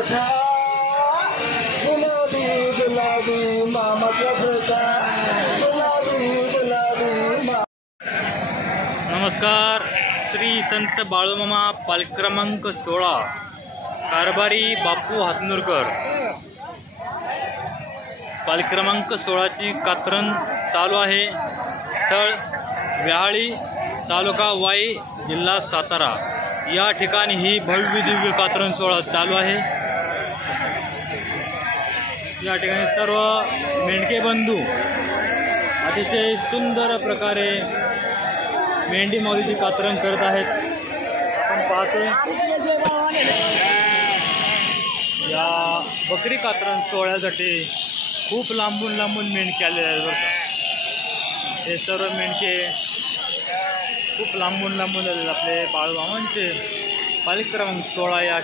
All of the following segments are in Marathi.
मोठा गुलाबी गुलाबी मामाचा फेटा गुलाबी गुलाबी। नमस्कार। श्री संत बाळूमामा पालखी क्रमांक 16 कारभारी बापू हातनुरकर। पालखी क्रमांक 16 ची कात्रण चालू आहे। स्थळ व्याहाळी, तालुका वाई, जिल्हा सातारा या ठिकाणी ही भव्य दिव्य कात्रण सोहळा चालू आहे। या ठिकाणी सर्व मेंढके बंधू अतिशय सुंदर प्रकारे मेंढी माऊलीची कात्रण करत आहेत। आपण पाहतोय या बकरी कात्रण सोहळ्यासाठी खूप लांबून लांबून मेंढके आलेले आहेत बरं का। हे सर्व मेंढके खूप लांबून लांबून आलेले आपले बाळूमामांचे पालखी क्रमांक 16 या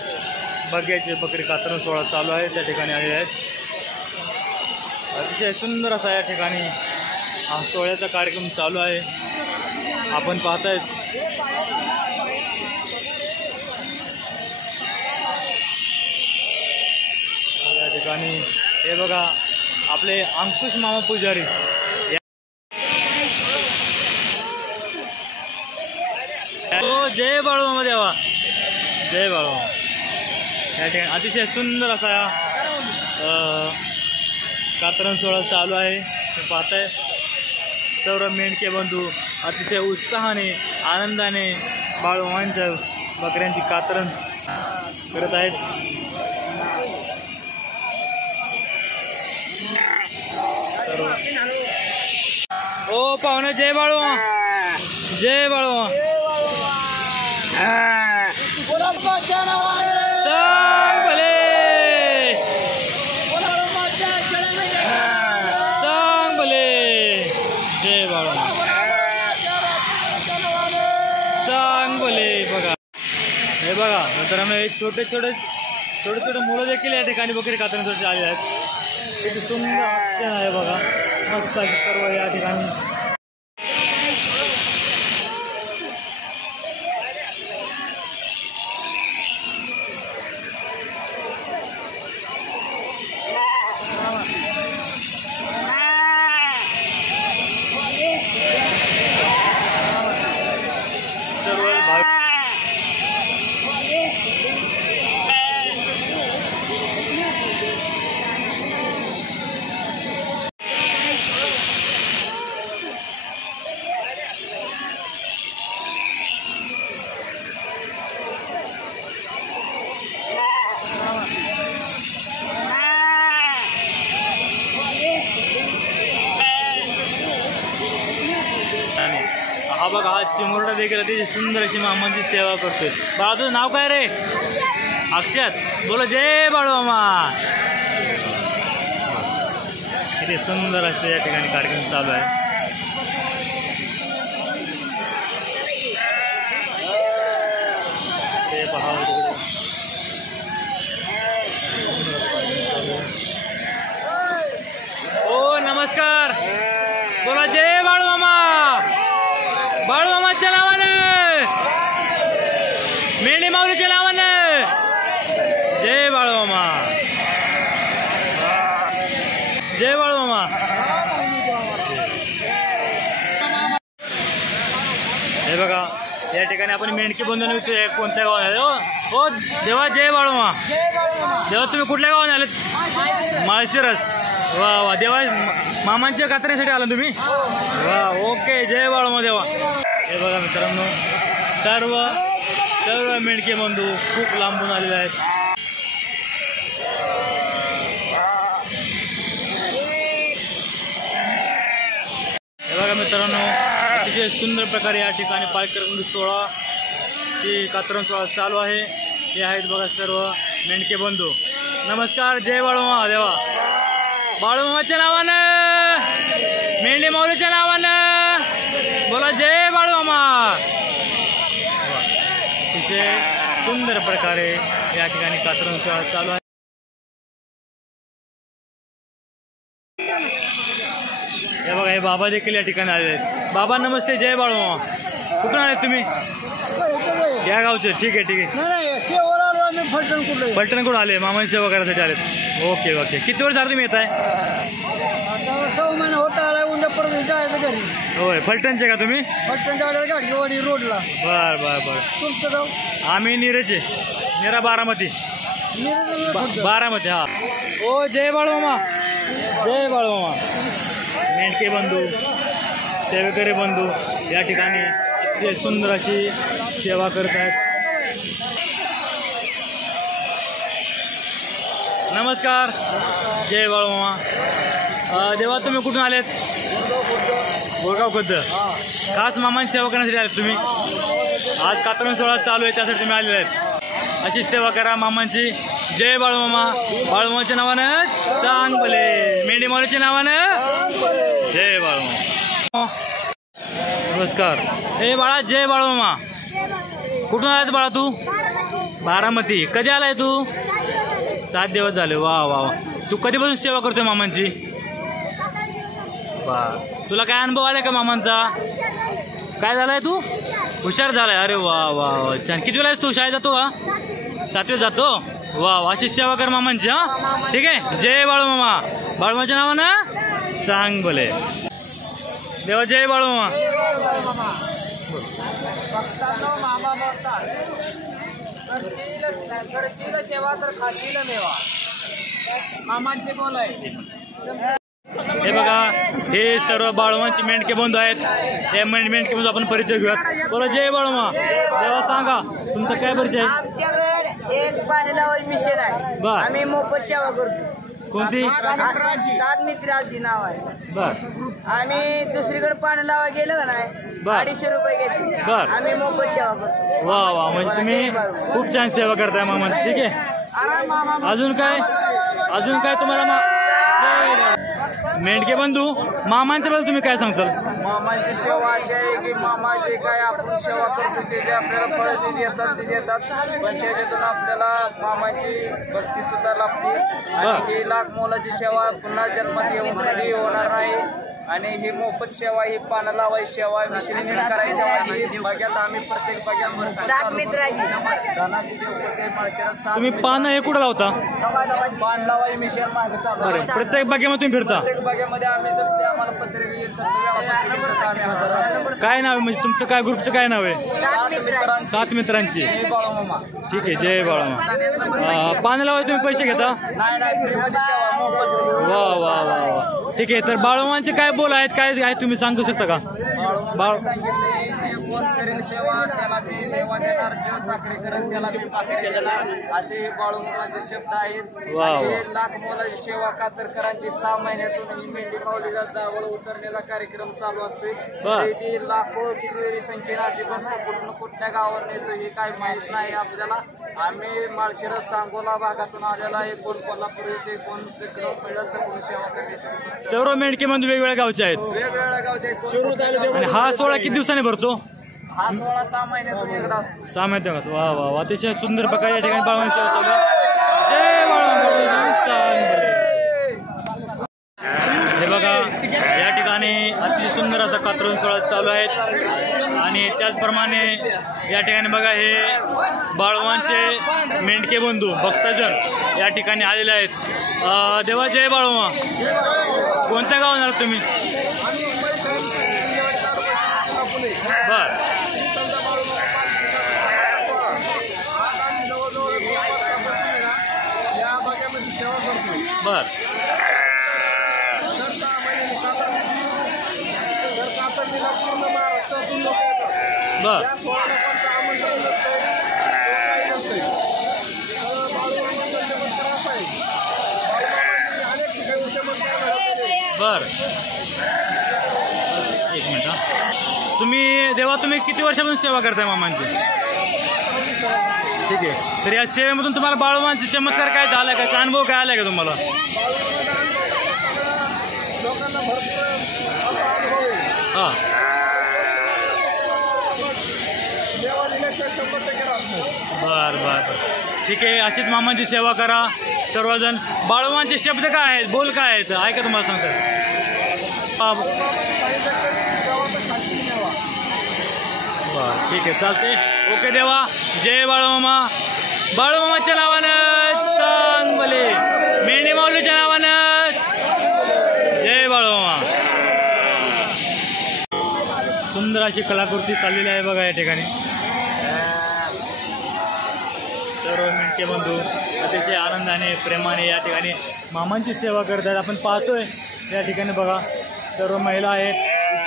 बग्याचे बकरी कात्रण सोहळा चालू आहे त्या ठिकाणी आलेले आहेत। अतिशय सुंदर असा या ठिकाणी हा सोहळ्याचा कार्यक्रम चालू आहे। आपण पाहताय या ठिकाणी हे बघा आपले अंकुश मामा पुजारी। जय बाळूमामा देवा, जय बाळूमामा। या ठिकाणी अतिशय सुंदर असा कात्रण सोहळा चालू आहे। तुम्ही पाहताय सर्व मेंढके बंधू अतिशय उत्साहाने आनंदाने बाळूमामांच्या बकऱ्यांची कात्रण करत आहेत। ओ पाहुणे, जय बाळूमामा, जय बाळूमामा। सांग भले, सांग भले, जय बाळूमामा, सांग भले। बघा हे बघा मित्रांनो, एक छोटे छोटे मुलं देखील या ठिकाणी बकरी कात्रणसाठी आले आहेत। किती सुंदर ऑप्शन आहे बघा, मस्त सर्व या ठिकाणी। हा बघा हा चिमुरडा देखील अतिशय सुंदर अशी मामांची सेवा करतोय। बाळा तुझं नाव काय रे? अक्षत। बोला जय बाळूमामा। किती सुंदर असे या ठिकाणी कार्यक्रम चालू आहे। ते पहा ओ नमस्कार। बोला जय बाळूमामा, बाळूमामाच्या नावानं, मेंढी माऊलीच्या नावानं, जय बाळूमामा, जय बाळूमामा। हे बघा या ठिकाणी आपण मेंढकी बंधून विचारूया कोणत्या गावात आले? हो देवा, जय बाळूमामा। देवा तुम्ही कुठल्या गावात आलेत? माळशिरस। वा वा देवा, मामांच्या कात्रणीसाठी आला तुम्ही? वा ओके, जय बाळूमामा देवा। हे बघा मित्रांनो, सर्व मेंढके बंधू खूप लांबून आलेले आहेत। हे बघा मित्रांनो, अतिशय सुंदर प्रकारे या ठिकाणी पालखी क्रमांक 16 ची कात्रण सोहळा चालू आहे। हे आहेत बघा सर्व मेंढके बंधू। नमस्कार, जय बाळूमामा देवा, बाळूमामाच्या नावानं, मेंढी माऊलीच्या नावानं, बोला जय बाळूमामा। अतिशय सुंदर प्रकारे या ठिकाणी कात्रण सोहळा चालू आहे। हे बघा हे बाबा देखील या ठिकाणी आलेले आहेत। बाबा नमस्ते, जय बाळूमामा। कुठून आले तुम्ही? या गावचे? ठीक आहे ठीक आहे। आम्ही फलटण कुठे फलटणकडून आले मामांची सेवा करायसाठी आलेत. Okay okay. किती वर्ष झालं तुम्ही येत आहे? आता 6 महिने होता आला. उद्या परत जायचं घरी. होय फलटणचे का तुम्ही? फलटण जायला गाडगेवाडी रोडला. बर बर बर. तुमचं गाव? आम्ही नीरेचे. नीरा बारामती. बारामती. हा. ओ जय बाळूमामा. जय बाळूमामा. मेंढके बंधू सेवेकरी बंधू या ठिकाणी अतिशय सुंदर अशी सेवा करत आहेत. नमस्कार. जय बाळूमामा. देवा तुम्ही कुठून आलेत? बोरगाव खुद्द. खास मामांची सेवा करण्यासाठी आलेत तुम्ही? आज कातरण सोहळा चालू आहे त्यासाठी तुम्ही आलेले आहेत. अशीच सेवा करा मामांची. जय बाळूमामा. बाळूमामाच्या नावानं चांग भले. मेंढी माऊलीच्या नावानं जय बाळूमामा. नमस्कार. ए बाळा जय बाळूमामा. कुठून आलाय बाळा तू? बारामती. कधी आलाय तू? 7 दिवस झाले. वा वा वा. तू कधीपासून सेवा करतोय मामांची? वा. तुला काय अनुभव आलाय का मामांचा? काय झालाय तू? हुशार झालाय. अरे वा वा वा छान. किती वेळा तू शाळेत जातो का? 7वीत जातो. वा वा. अशी सेवा कर मामांची. हा ठीक आहे. जय बाळूमामा. बाळूमाच्या नावानं सांग भले. देवा जय बाळूमामा. सेवा तर खातील मेवा. मामांचे बोल आहे. हे बघा हे सर्व बाळूमांचे मेंढके बंधू आहेत. हे मेंढके बंधू आपण परिचय घेऊयात. बोला जय बाळूमा. देवा सांगा तुमचा काय परिचय? आमच्याकडे एक पाणी लावायचं मिशन आहे. बर. आम्ही मोफत सेवा करतो. कोणती? 7 मित्रांची नाव आहे. बर. आम्ही दुसरीकडे पाणी लावा गेलं का नाही. बर. 250 रुपये घेतले. बर. आम्ही मोफत सेवा करतो. वा वा. म्हणजे तुम्ही खूप छान सेवा करताय मामांची. ठीक आहे. अजून काय तुम्हाला मेंढके बंधू मामांच्या बद्दल तुम्ही काय सांगताल? मामांची सेवा अशी आहे की मामा जे काय आपण सेवा करतो ते जे आपल्याला फळ ते देतात पण त्याच्यातून आपल्याला मामाची भक्ती सुद्धा लागते. आणि ही लाख मोलाची सेवा पुन्हा जन्मात येऊन कधी होणार नाही. आणि ही मोफत सेवा, ही पानं लावायची सेवा, मिश्रण करायची सेवा, बघ्यात आम्ही प्रत्येक तुम्ही पानं हे कुठं लावता? पान लावायची मिश्रण मागे चालू. अरे प्रत्येक बागेमध्ये तुम्ही फिरता? प्रत्येक बागेमध्ये आम्ही जर ते आम्हाला पत्रिका काय नाव आहे म्हणजे तुमचं? काय ग्रुपचं काय नाव आहे? 7 मित्रांची. बाळूमामा. ठीक आहे. जय बाळूमा. पानं लावायचे तुम्ही पैसे घेता? वा वा वा वा. ठीक आहे. तर बाळूमांचे काय बोल आहेत, काय आहेत तुम्ही सांगू शकता का? बाळ सेवा त्याला ते देवा देणार, जो चाकरी करेल त्याला ते पाठी केलेला असे बाळूमामाचे शब्द आहेत. लाख मोलाची सेवा कातरकरांची 6 महिन्यातून ही मेंढी माऊलीला जावळ उतरण्याचा कार्यक्रम चालू असतोय. ती लाखो किती संख्येने अशी कुठून कुठल्या गावावर येतो हे काही माहित नाही आपल्याला. आम्ही माळशिरस सांगोला भागातून आलेला आहे. कोण कोल्हापूर येते, कोण मिळत तर कोण सेवा करण्यासाठी. सर्व मेंढके बंधू वेगवेगळ्या गावचे आहेत. वेगवेगळ्या गावचे. आणि हा सोहळा किती दिवसांनी भरतो? हा सोहळा 6 महिन्यातून एकदा असतो. 6 महिन्यात. वा वा वा. अतिशय सुंदर प्रकारे या ठिकाणी बाळूमांची सेवा चालू आहे. जय बाळूमामा. हे बघा या ठिकाणी अतिशय सुंदर असा कातरण सोहळा चालू आहे. आणि त्याचप्रमाणे या ठिकाणी बघा हे बाळूमांचे मेंढके बंधू भक्तजन या ठिकाणी आलेले आहेत. देवा जय बाळूमा. कोणत्या गावात आहात तुम्ही? बर बर बर. बर. एक मिनिट. तुम्ही देवा तुम्ही किती वर्षापासून सेवा करताय मामांची? ठीक आहे. तर या सेवेमधून तुम्हाला बाळूमांचे चमत्कार काय झालाय का? अनुभव काय आलाय का तुम्हाला? हा. बर बर बर. ठीक आहे. अशीच मामांची सेवा करा सर्वजण. बाळूमांचे शब्द काय आहेत, बोल काय आहेत, ऐका तुम्हाला सांगतो. बर ठीक आहे चालते. ओके देवा. जय बाळूमामा. बाळूमामाच्या नावानं चांगले, मेंढी माऊलीच्या नावानं जय बाळूमामा. सुंदर अशी कलाकृती चाललेली आहे बघा या ठिकाणी. सर्व मेंढके बंधू अतिशय आनंदाने प्रेमाने या ठिकाणी मामांची सेवा करतात. आपण पाहतोय या ठिकाणी बघा सर्व महिला आहेत,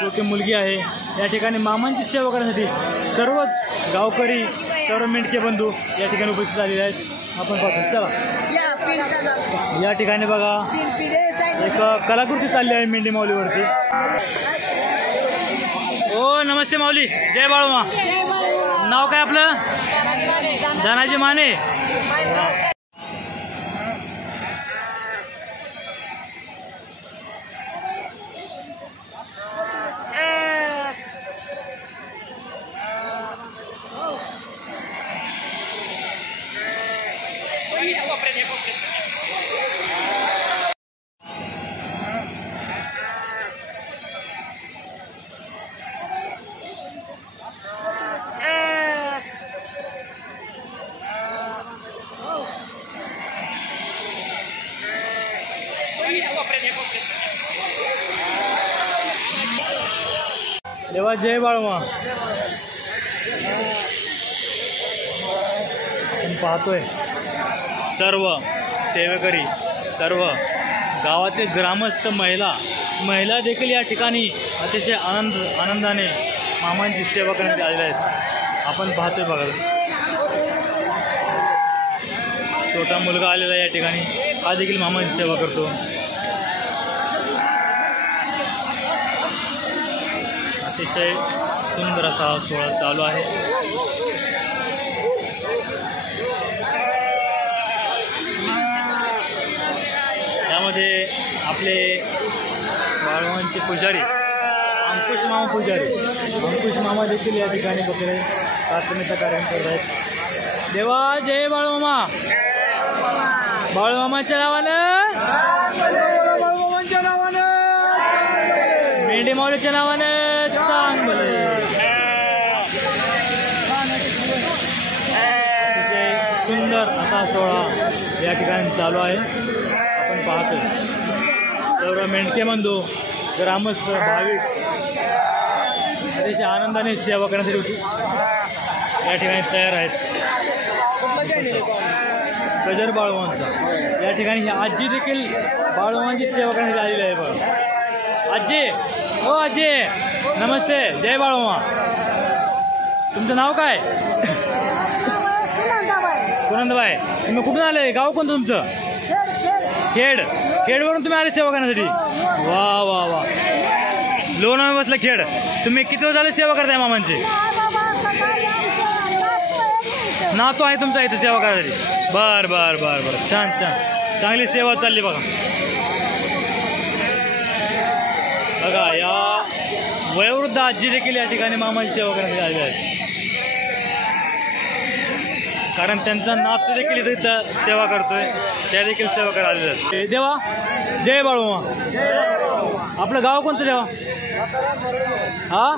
छोटी मुलगी आहे. या ठिकाणी मामांची सेवा करण्यासाठी सर्व गावकरी, सर्व मेंढके बंधू या ठिकाणी उपस्थित झालेले आहेत. आपण पाहतो चला या ठिकाणी बघा एक कलाकृती चालली आहे मेंढी माऊलीवरती. ओ नमस्ते माऊली, जय बाळूमा. नाव काय आपलं? धनाजी माने. देवा जय बाळूमा. आपण पाहतोय सर्व सेवेकरी, सर्व गावातील ग्रामस्थ महिला देखील या ठिकाणी अतिशय आनंदाने मामांची सेवा करण्यात आलेल्या आहेत. आपण पाहतोय बघा छोटा मुलगा आलेला या ठिकाणी, हा देखील मामांची सेवा करतो. अतिशय सुंदर असा सोहळा चालू आहे. यामध्ये आपले बाळूमामांचे पुजारी अंकुश मामा देखील या ठिकाणी बसले प्रार्थनेचा कार्यक्रम करत आहेत. देवा जय बाळूमामा. बाळूमामाच्या नावानं, मेंढी माऊलीच्या नावानं चांगले. सुंदर असा सोहळा या ठिकाणी चालू आहे. आपण पाहतोय सर्व मेंढके बंधू, ग्रामस्थ, भाविक अतिशय आनंदाने सेवा करण्यासाठी या ठिकाणी तयार आहेत. गजर बाळूमामांचा या ठिकाणी ही आजी देखील बाळूमामांची सेवा करण्यासाठी आलेली आहे बघा. आजी, हो आजी नमस्ते, जय बाळूमामा. तुमचं नाव काय? कुनंदबाई. तुम्ही कुठून आले? गाव कोणतं तुमचं? खेडवरून तुम्ही आले सेवा करण्यासाठी? वा वा वा. लोणावळा बसलं खेड. तुम्ही किती दिवस झाले सेवा करताय मामांची? नातू आहे तुमचा इथे सेवा करण्यासाठी? बर बर बर बर, छान छान, चांगली सेवा चालली बघा. बघा या वयोवृद्ध आजी देखील या ठिकाणी मामाची सेवा करण्यासाठी आलेले आहेत. कारण त्यांचा नातू देखील इथे सेवा करतोय, त्या देखील सेवा करायला आलेले आहेत. देवा जय बाळूमामा. आपलं गाव कोणतं देवा? हा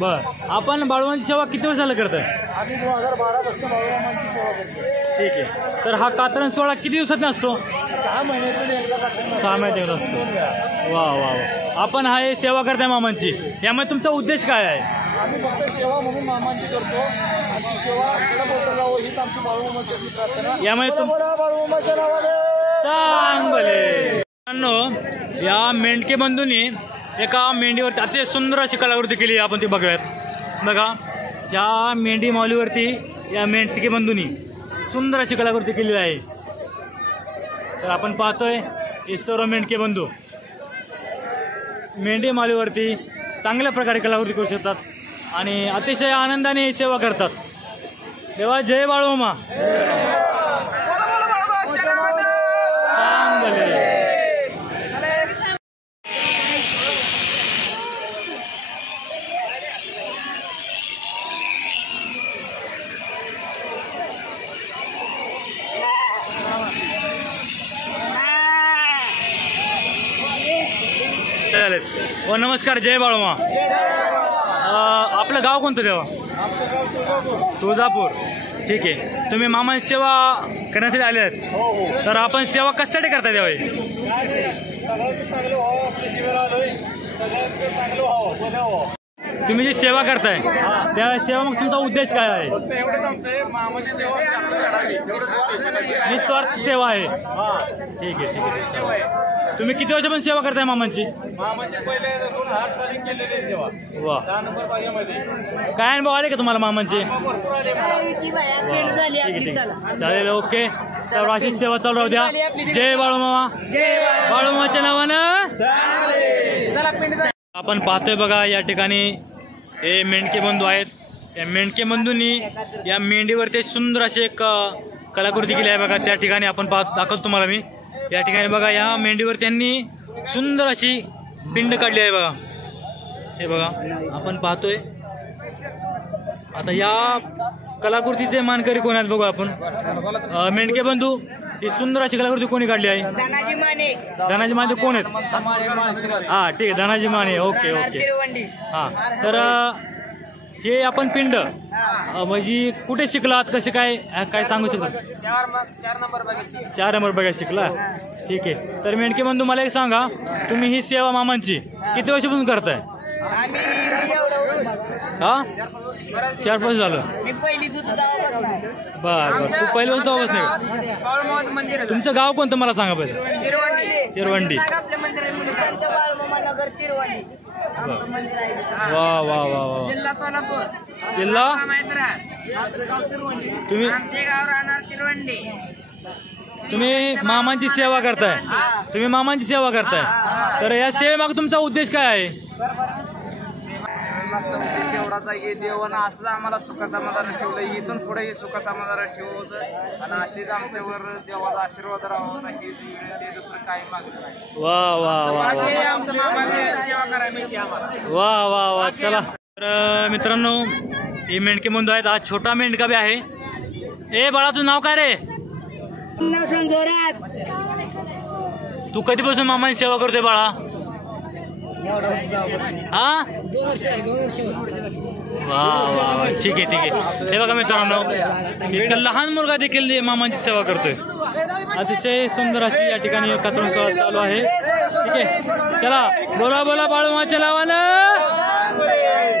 बर. आपण बाळूमामाची सेवा किती वर्ष झालं करतोय? आम्ही 2012 पासून बाळूमामांची सेवा करतो. ठीक आहे. तर हा कात्रण सोहळा किती दिवसात असतो? 6 महिन्यातून एकदा कात्रण. 6 महिन्यातून असतो. वा वा वा. आपण हा हे सेवा करताय मामांची, यामुळे तुमचा उद्देश काय आहे? आम्ही फक्त सेवा म्हणून मामांची करतो. आमची सेवा पुढे जावं हीच आमची बाळूमामाची प्रार्थना. यामुळे बाळूमामाच्या नावाने चांगले. या मेंढके बंधूंनी एका मेंढीवरती अतिशय सुंदर अशी कलाकृती केली. आपण ती बघूयात. बघा या मेंढी माऊलीवरती या मेंढके बंधूंनी सुंदर अशी कलाकृती केलेली आहे. तर आपण पाहतोय हे सर्व मेंढके बंधू मेंढी माऊलीवरती चांगल्या प्रकारे कलाकृती करू शकतात आणि अतिशय आनंदाने सेवा करतात. देवा जय बाळूमामा. चांगले. हो नमस्कार, जय बाळूमामा. आपलं गाव कोणतं तेव्हा? तुळजापूर. ठीक आहे. तुम्ही मामांची सेवा करण्यासाठी आले आहेत, तर आपण सेवा कशासाठी करता त्यावेळी? तुम्ही जी सेवा करताय त्या सेवा मग तुमचा उद्देश काय आहे? निस्वार्थ सेवा आहे. ठीक आहे ठीक आहे चालेल. तुम्ही किती वर्षापासून सेवा करताय मामांची? वा, काय अनुभव आले का तुम्हाला मामांचे? चालेल, ओके. सर्व अशीच सेवा चालू राहू द्या. जय बाळूमामा. बाळूमामाच्या नावानं आपण पाहतोय बघा, या ठिकाणी हे मेंढके बंधू आहेत. या मेंढके बंधूंनी या मेंढीवरती सुंदर अशी एक कलाकृती केली आहे बघा. त्या ठिकाणी आपण दाखवतो तुम्हाला मी. या ठिकाणी बघा, या मेंढीवर त्यांनी सुंदर अशी पिंड काढली आहे बघा. हे बघा आपण पाहतोय. आता या कलाकृतीचे मानकरी कोण आहेत बघू आपण. मेंढके बंधू, ही सुंदर अशी कलाकृती कोणी काढली आहे? धनाजी माने कोण आहेत? हा ठीक आहे, धनाजी माने. Okay okay. हा, तर हे आपण पिंड म्हणजे कुठे शिकलात, कसे काय काय सांगू शकता? 4 नंबर बघायला शिकला. ठीक आहे. तर मेंढके बंधू मला एक सांगा, तुम्ही ही सेवा मामांची किती वर्षापासून करताय? हा, 4-5 झालं. बर बर. तू पहिल्यापासून तेव्हाच नाही. तुमचं गाव कोणतं मला सांगा पहिले. तिरवंडी. वा वा वा वा. जिल्हा तुम्ही मामांची सेवा करताय. तुम्ही मामांची सेवा करताय, तर या सेवेमाग तुमचा उद्देश काय आहे? देवळाचा हे देवानं असंच आम्हाला सुखसमाधान ठेवलं, इथून पुढेही सुखसमाधान ठेवत आणि अशीच आमच्यावर देवाचा आशीर्वाद राहावा, नक्कीच ते दुसरं काही मागलं नाही. वा वा वा सेवा करायला वा वा वा. चला, तर मित्रांनो, हे मेंढके बंधू आहेत. हा छोटा मेंढका बी आहे. ए बाळा, तुझं नाव काय रे? तू कधीपासून मामाची सेवा करतोय बाळा? हा, वा वा वा. ठीक आहे ठीक आहे. हे बघा मित्रांनो, एक लहान मुलगा देखील मामांची सेवा करतोय. अतिशय सुंदर अशी या ठिकाणी कातरण सोहळा चालू आहे. ठीक आहे, चला बोला बोला बाळूमाच्या नावानं,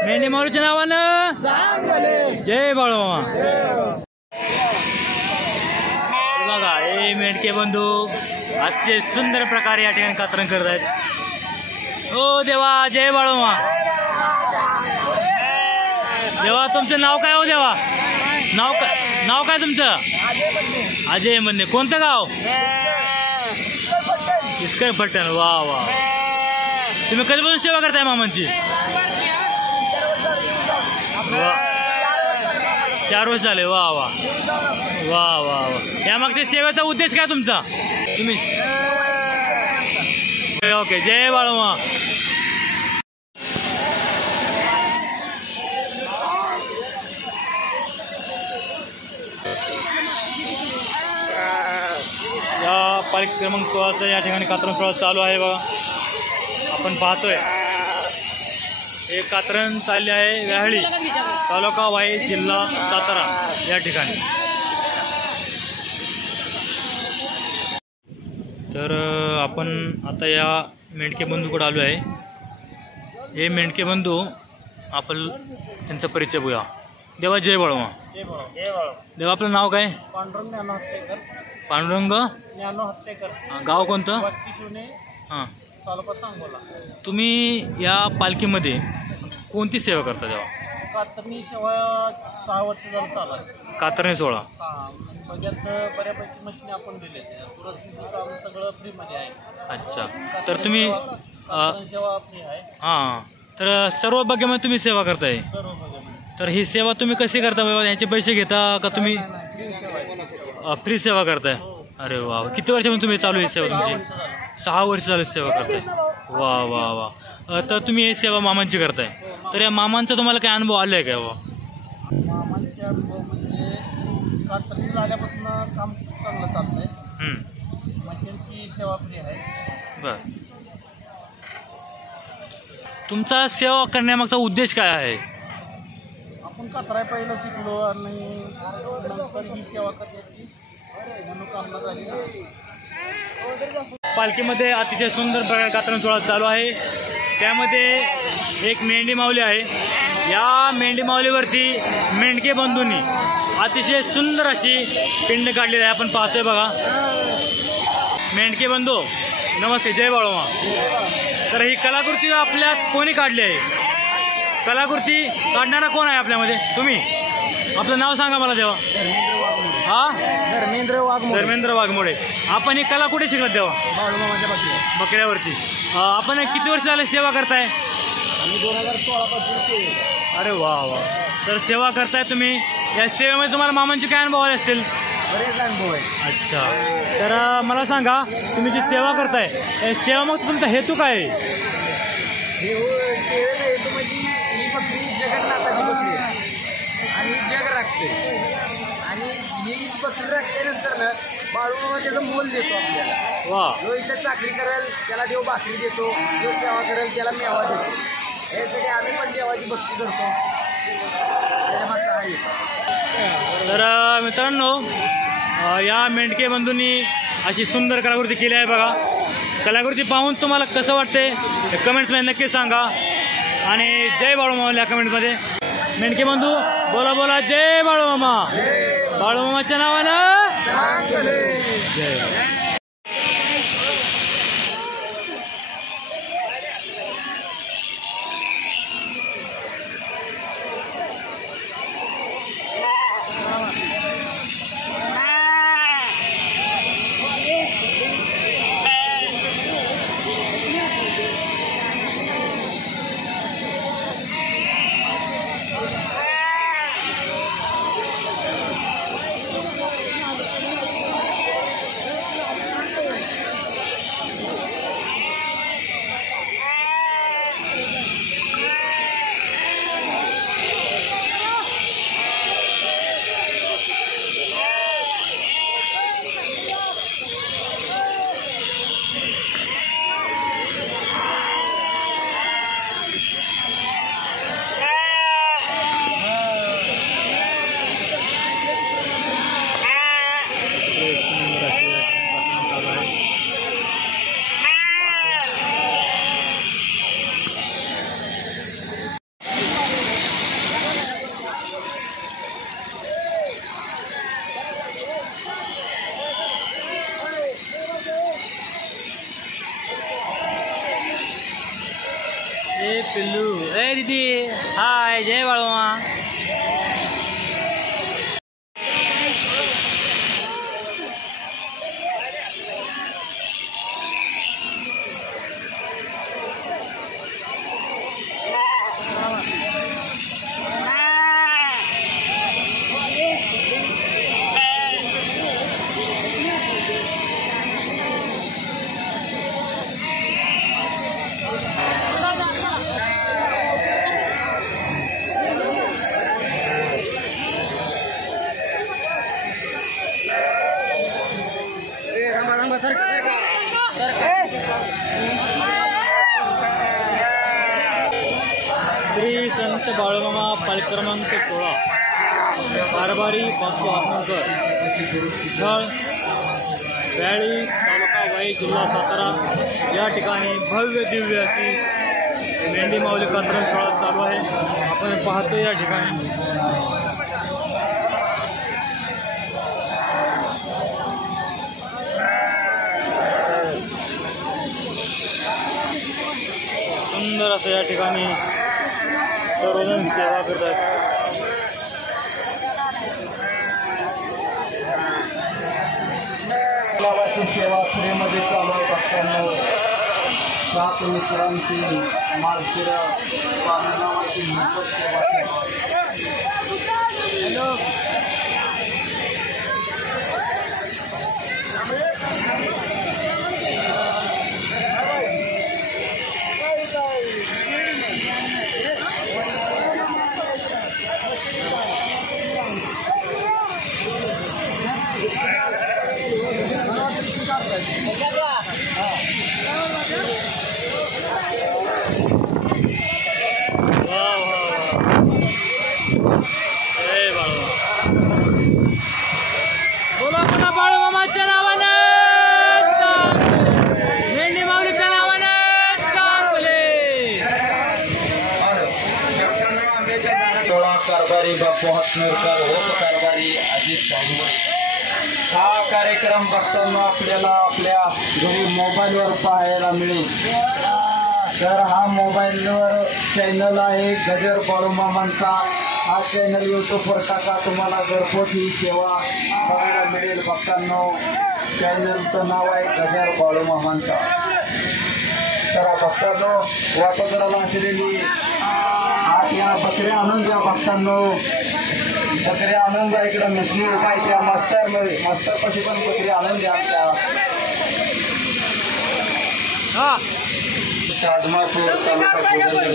मेंढी माऊलीच्या नावानं जय बाळूमामा. बघा, हे मेंढके बंधू अतिशय सुंदर प्रकारे या ठिकाणी कातरण करत आहेत. ओ देवा, जय बाळूमामा. देवा, तुमचं नाव काय हो देवा? नाव काय तुमचं? अजय म्हणणे. कोणतं गाव? इसकर पट्टण. वा वा. तुम्ही कधीपासून सेवा करताय मामांची? 4 वर्ष झाले. वा वा वा वा वा. यामागच्या सेवेचा उद्देश काय तुमचा? तुम्ही ओके. जय बाळूमामा. या पालिका क्रमांक 16चा या ठिकाणी कातरण सोहळा चालू आहे बघा. आपण पाहतोय हे कातरण चालले आहे व्याहळी, तालुका वाई, जिल्हा सातारा या ठिकाणी. तर आपण आता या मेंढके बंधूकडे आलो आहे. हे मेंढके बंधू, आपण त्यांचा परिचय बघूया. देवा, जय बाळूमामा. देवा, आपलं नाव काय? पांडुरंग ज्ञानो हत्तेकर. गाव कोणतं? हां, तालुका सांगोला. तुम्ही या पालखीमध्ये कोणती सेवा करता तेव्हा? कातरणी सेवा 6 वर्ष झालं चालू आहे. कातरणी सोहळा. बघ्यात बऱ्यापैकी मशीन आपण दिले, सगळं फ्रीमध्ये आहे. अच्छा, तर तुम्ही सेवा फ्री आहे. हां, तर सर्व बघ्यामध्ये तुम्ही सेवा करताय. सर्व बघा. तर ही सेवा तुम्ही कशी करता बाबा? याचे पैसे घेता का तुम्ही? फ्री सेवा करताय. अरे वा. किती वर्षापासून तुम्ही चालू आहे सेवा तुमची? 6 वर्ष चालू सेवा करताय. वा वा वा. तर तुम्ही ही सेवा मामांची करताय, तर या मामांचा तुम्हाला काय अनुभव आलाय का बाबा? मामांचे अनुभव म्हणजे कातरणी झाल्यापासून काम चांगलं चाललंय. मशीनची सेवा फ्री आहे. बर. तुमचा सेवा करण्यामागचा उद्देश काय आहे? आपण कातराय पहिलं शिकलो आणि नंतर ही सेवा करण्याची मनोकामना झाली. पालखीमध्ये अतिशय सुंदर प्रकारे कात्रण सोहळा चालू आहे. त्यामध्ये एक मेंढी माऊली आहे. या मेंढी माऊलीवरती मेंढके बंधूंनी अतिशय सुंदर अशी पिंड काढलेली आहे. आपण पाहतोय बघा. मेंढके बंधू नमस्ते, जय बाळोमा. तर ही कलाकृती आपल्यात कोणी काढली आहे? कलाकृती काढणारा कोण आहे आपल्यामध्ये? तुम्ही. आपलं नाव सांगा मला तेव्हा. हा, धर्मेंद्र वाघमोडे. आपण ही कला कुठे शिकलात तेव्हा? बकऱ्यावरती. आपण किती वर्ष झाले सेवा करताय? 2016 पासून. अरे वा वा. तर सेवा करताय तुम्ही. या सेवेमध्ये तुम्हाला मामांचे काय अनुभव आले असतील? बरेच अनुभव आहे. अच्छा. तर मला सांगा, तुम्ही जी सेवा करताय या सेवा मग तुमचा हेतू काय आहे? हेतू म्हणजे ही बकरी जगन्नाथाची बकरी आहे आणि जग राखते. आणि ही बकरी राखल्यानंतर ना बाळूमामा त्याचं मोल देतो आपल्याला. वा. जो इथं चाकरी करेल त्याला देव भाकरी देतो, जो सेवा करेल त्याला मेवा देतो. यासाठी आम्ही पण देवाची भक्ती करतो. त्याच्यामागचा हा हेतू. तर मित्रांनो, या मेंढके बंधूंनी अशी सुंदर कलाकृती केली आहे बघा. कलाकृती पाहून तुम्हाला कसं वाटते कमेंट्समध्ये नक्की सांगा. आणि जय बाळूमामा या कमेंटमध्ये. मेंढके बंधू बोला बोला, जय बाळूमामा. बाळूमामाच्या नावानं जय. ए पिल्लू, ए दीदी, हाय, जय बाळूमामा. श्री संत बाळूमामा पालखी क्रमांक 16 कारभारी बापू आत्मकर, स्थळ व्याळी, तालुका वाई, जिल्हा सातारा या ठिकाणी भव्य दिव्य अशी मेंढी माऊली कात्रण सोहळा चालू आहे. आपण पाहतो या ठिकाणी. सुंदर असं या ठिकाणी सर्वजण सेवा करतात. सेवा पुण्यामध्ये चालू असताना 7 मित्रांची मालकिरा स्वामीनामाची मोफत सेवा. हॅलो. वाह वाह वाह. कारभारी बापू हातनूरकर उपकारभारी अजित भागवत. हा कार्यक्रम बघताना आपल्याला आपल्या घरी मोबाईलवर पाहायला मिळेल. तर हा मोबाईलवर चॅनल आहे गजर बाळूमामांचा. हा चॅनल यूट्यूबवर टाका, तुम्हाला घरपोच ही सेवा बघायला मिळेल. बघताना चॅनलचं नाव आहे गजर बाळूमामांचा. तर भक्तांनो वाटोदराला असलेली आज या बकऱ्या आणून द्या. भक्तांनो बकऱ्या आणून द्या. इकडं मिसळी उपाय त्या मास्तर कशी पण बकरी आणून द्या. आदमापूर तालुका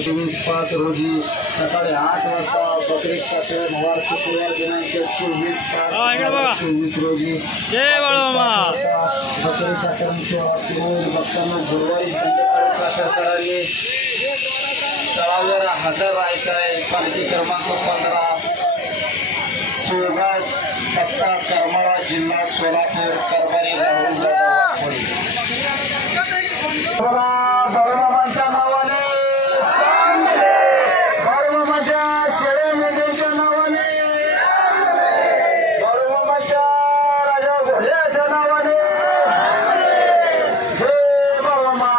2005 रोजी सकाळी 8 वाजता बकरी कातरण वार्षिक दिनांक 24/5/2024 रोजी बकरी कातरण सेवा सुरू होईल. भक्तांनो गुरुवारी संध्याकाळी कातरकरांनी तळावर हजर राहायचं आहे. पालखी क्रमांक 15 सुरगाव पत्ता करमाळा जिल्हा सोलापूर. कारभारी राहुल वाघोळे. बाळूमामांच्या नावाने बाळूमामाच्या शेळे मेंढ्यांच्या नावाने बाळूमामाच्या राजा घोड्याच्या नावाने जय बाळूमामा.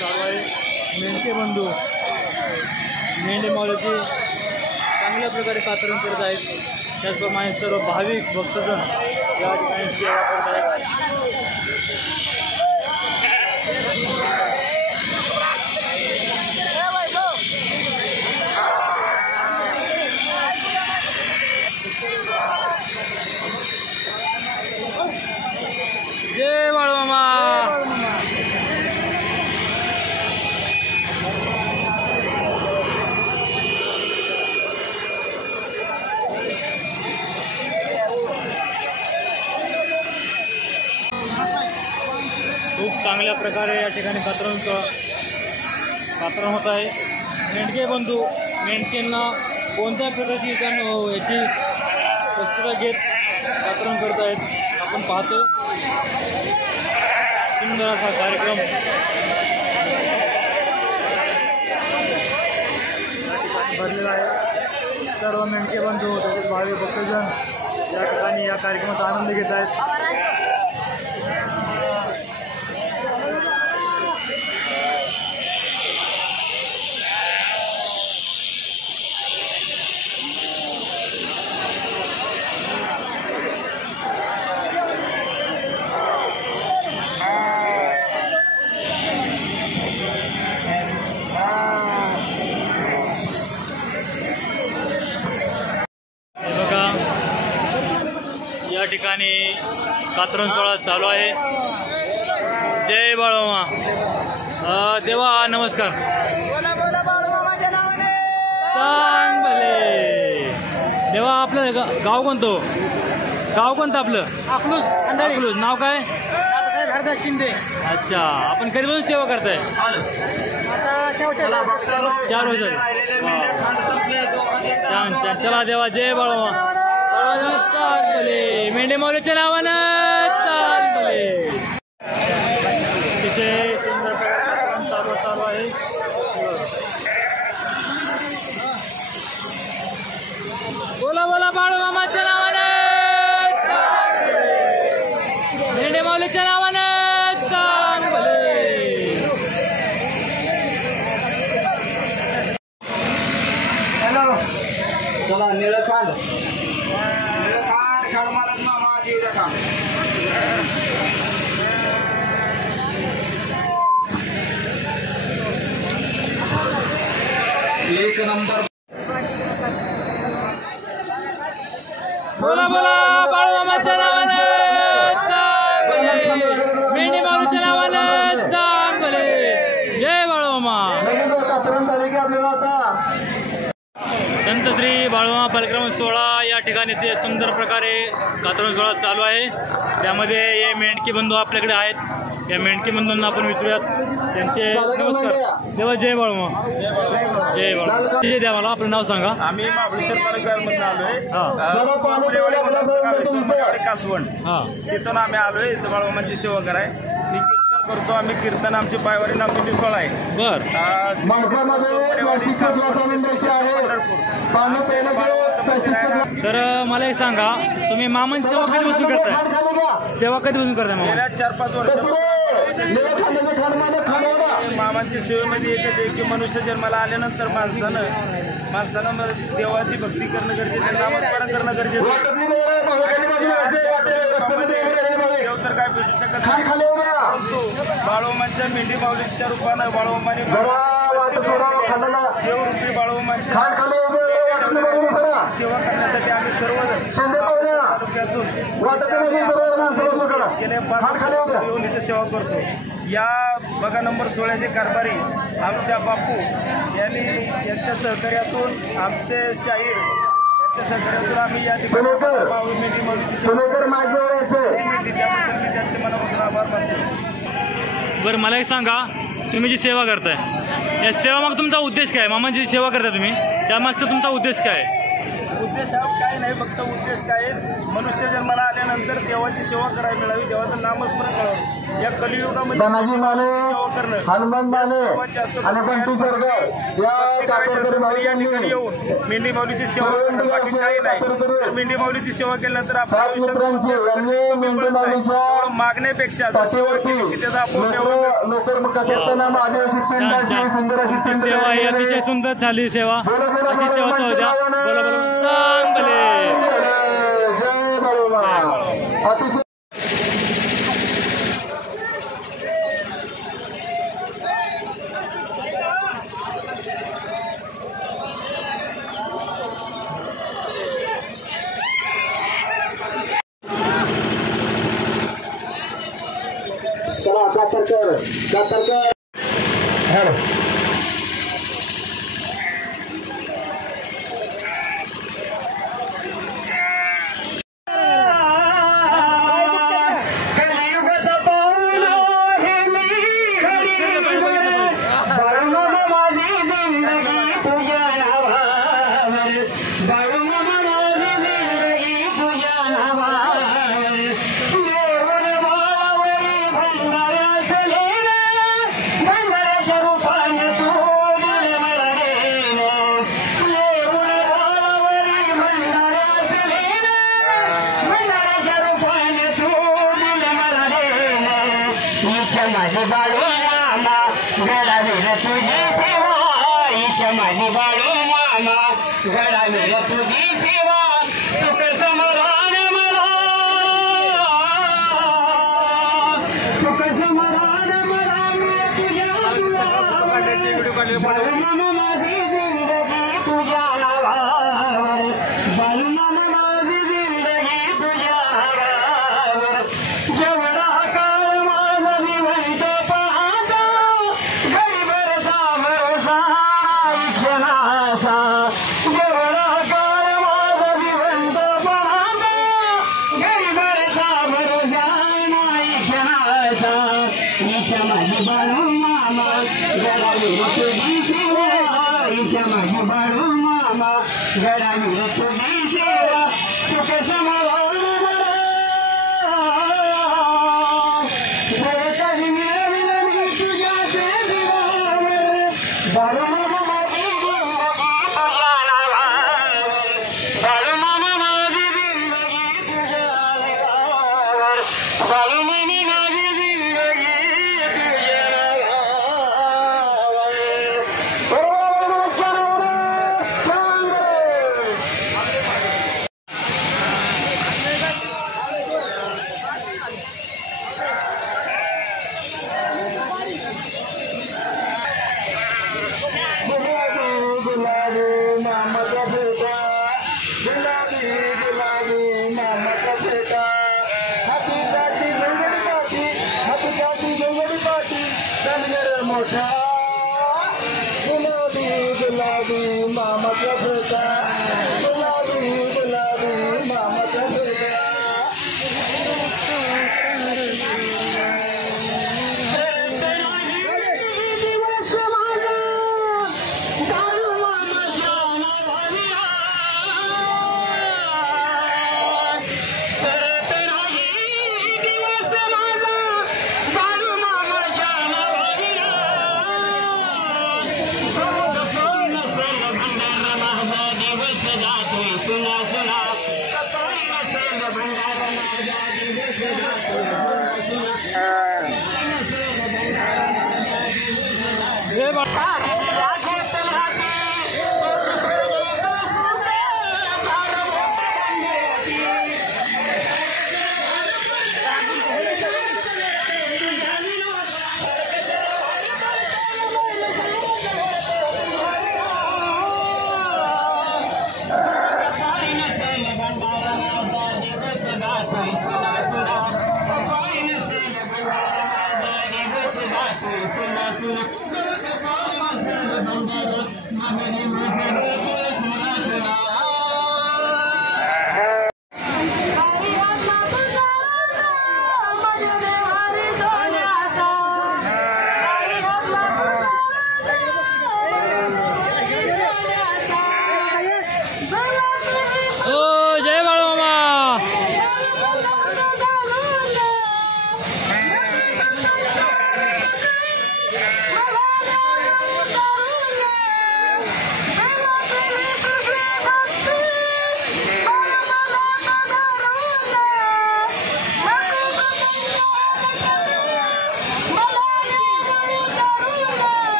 चालू आहे. मेंढके बंधू मेंढे माऊलीची चांगल्या प्रकारे कातरण करत आहेत. त्याचप्रमाणे सर्व भाविक भक्तजन या ठिकाणी सेवा करत आहेत. जय बाळूमामा. खूप चांगल्या प्रकारे या ठिकाणी कातरण होत आहे. मेंढके बंधू मेंढक्यांना कोणत्या प्रकारची याची स्वच्छता घेत कातरण करत आहेत आपण पाहतो. सुंदर असा कार्यक्रम भरलेला आहे. सर्व मेंढके बंधू तसेच भावी भक्तजन या ठिकाणी या कार्यक्रमाचा आनंद घेत आहेत. या ठिकाणी कातरण सोहळा चालू आहे. जय बाळूमामा. देवा नमस्कार. सांग भले देवा. आपलं गाव कोणतं? गाव कोणतं आपलं? अकलूज. नाव काय? हरदास शिंदे. अच्छा. आपण कधीपासून सेवा करताय? 4 वर्ष. छान छान. चला देवा. जय बाळूमामा. चाल भले. मेंढे माऊलीच्या नावानं चाल भले. अतिशय सुंदर कार्यक्रम चालू आहे. बोला बोला बाळूमामाच्या नावानं चाल भले. मेंढे माऊलीच्या नावानं चाल भले. हॅलो. चला निळखांड मारत मामा देऊ का. एक नंबर. बोला बोला बाळूमामाच्या नावानं चांगले, मेंढी माऊलीच्या नावानं चांगले. जय बाळूमामा. संत श्री बाळूमामा परिक्रमा सोहळा या ठिकाणी ते सुंदर प्रकारे कातरण सोहळा चालू आहे. त्यामध्ये हे मेंढकी बंधू आपल्याकडे आहेत. या मेंढकी बंधूंना आपण विचारूयात त्यांचे नमस्कार. देवा जय बाळूमामा. जय बाळूमामा. जय द्या, मला आपलं नाव सांगा. आम्ही महाबळेश्वर परिवारमधून आलोय. हां कासवण हां तिथून आम्ही आलोय. इथं बाळूमामाची सेवा कराय. कीर्तन करतो आम्ही. कीर्तन आमची पायवारी नागपूरची सोहळा आहे. बर. तर मला एक सांगा, तुम्ही मामांची सेवा कधीपासून करताय? सेवा कधीपासून करताय मामा? गेल्या 4-5 वर्ष मामांच्या सेवेमध्ये एकच आहे की मनुष्य जन्माला आल्यानंतर माणसानं देवाची भक्ती करणं गरजेचं आहे, नामस्मरण करणं गरजेचं आहे. देव तर काय भेटू शकत नाही, परंतु बाळूमामांच्या मेंढी माऊलीच्या रूपानं बाळूमामाने देवरूपी बाळूमामांच्या सेवा करण्यासाठी आम्ही सर्वजण तालुक्यातून गेल्या 5 वर्षात येऊन इथे सेवा करतो. या बघा नंबर 16चे कारभारी आमच्या बापू यांनी यांच्या सहकार्यातून आमचे शाहीर यांच्या सहकार्यातून आम्ही या ठिकाणी मेंढी माऊलीची सेवा त्याबद्दल मी त्यांचे मनापासून आभार मानतो. बरं, मला एक सांगा, तुम्ही जी सेवा करताय या सेवा माग तुमचा उद्देश काय? मामांची सेवा करताय तुम्ही, त्यामागचा तुमचा उद्देश काय? उद्देश हा काय नाही, फक्त उद्देश काय मनुष्य जन्माला आल्यानंतर देवाची सेवा करायला मिळावी, देवाचं नामस्मरण करावं. या कलियुगामध्ये सेवा करणं सर्वात जास्त या ठिकाणी येऊन मेंढी माऊलीची सेवा करणं, बाकी काही नाही. मेंढी माऊलीची सेवा केल्यानंतर आपल्या आयुष्यात मागण्यापेक्षा सेवा केली की त्याचा आपण सेवा ही अतिशय सुंदर झाली. सेवा अशी सेवा चालू द्या. चांगले. धनगर मोठा गुलाबी गुलाबी मामाचा फेटा गुलाबी गुलाबी मामाचा फेटा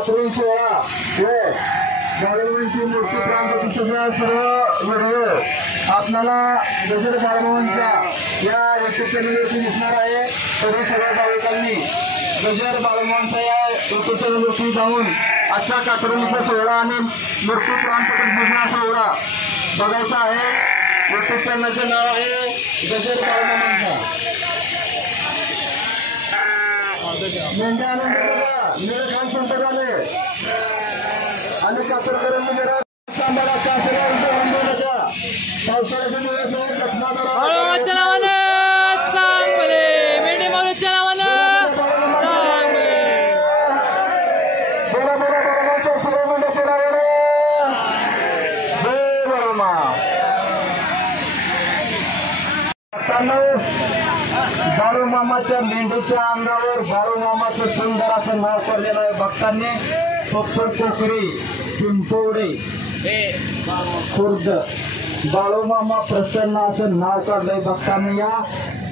कात्रून सोहळा व बाळूमामांची मूर्ती प्राणप्रतिष्ठेचा सर्व व्हिडिओ आपल्याला गजर बाळूमामांचा या युट्यूब चॅनलवरती दिसणार आहे. तरी सगळ्या भाविकांनी गजर बाळूमामांचा या युट्यूब चॅनलवरती जाऊन आजच्या कात्रणीचा सोहळा आणि मूर्ती प्राणप्रतिष्ठेचा सोहळा बघायचा आहे. युट्यूब चॅनलचं नाव आहे गजर बाळूमामांचा. निळखान संत झाले आणि कातरकरांनी जरा सांभाळा पावसाळ्याच्या दिवस घटना बाळूमामाच्या नावानं चांगले, मेंढे माऊलीच्या नावानं चांगले. बोला बोला बाळूमामाच्या सूर्यमंडळाच्या नावानं जय बाळूमा. बाळूमामाच्या मेंढीच्या अंगावर बाळूमामाचं सुंदर असं नाव पडलेलं आहे भक्तांनी. पोखरी पिंपवडे खुर्द बाळूमामा प्रसन्न असं नाव काढलंय भक्तांनी. या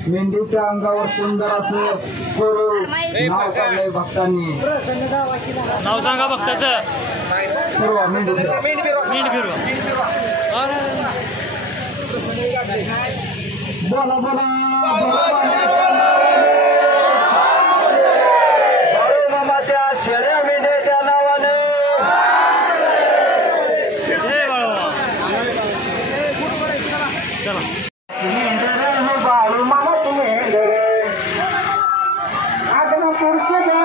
मेंढीच्या अंगावर सुंदर असं कोरू नाव काढलंय भक्तांनी. नाव सांगा भक्ताचं. फिरवा मेंढी फिरवा. मीठ फिरवा. बोला बोला बाळूमामाच्या शेळ्या मेंढ्याच्या नावाने जय बाळूमामा. चला. बाळूमामाची मेंढरे आगमन पुरुष मला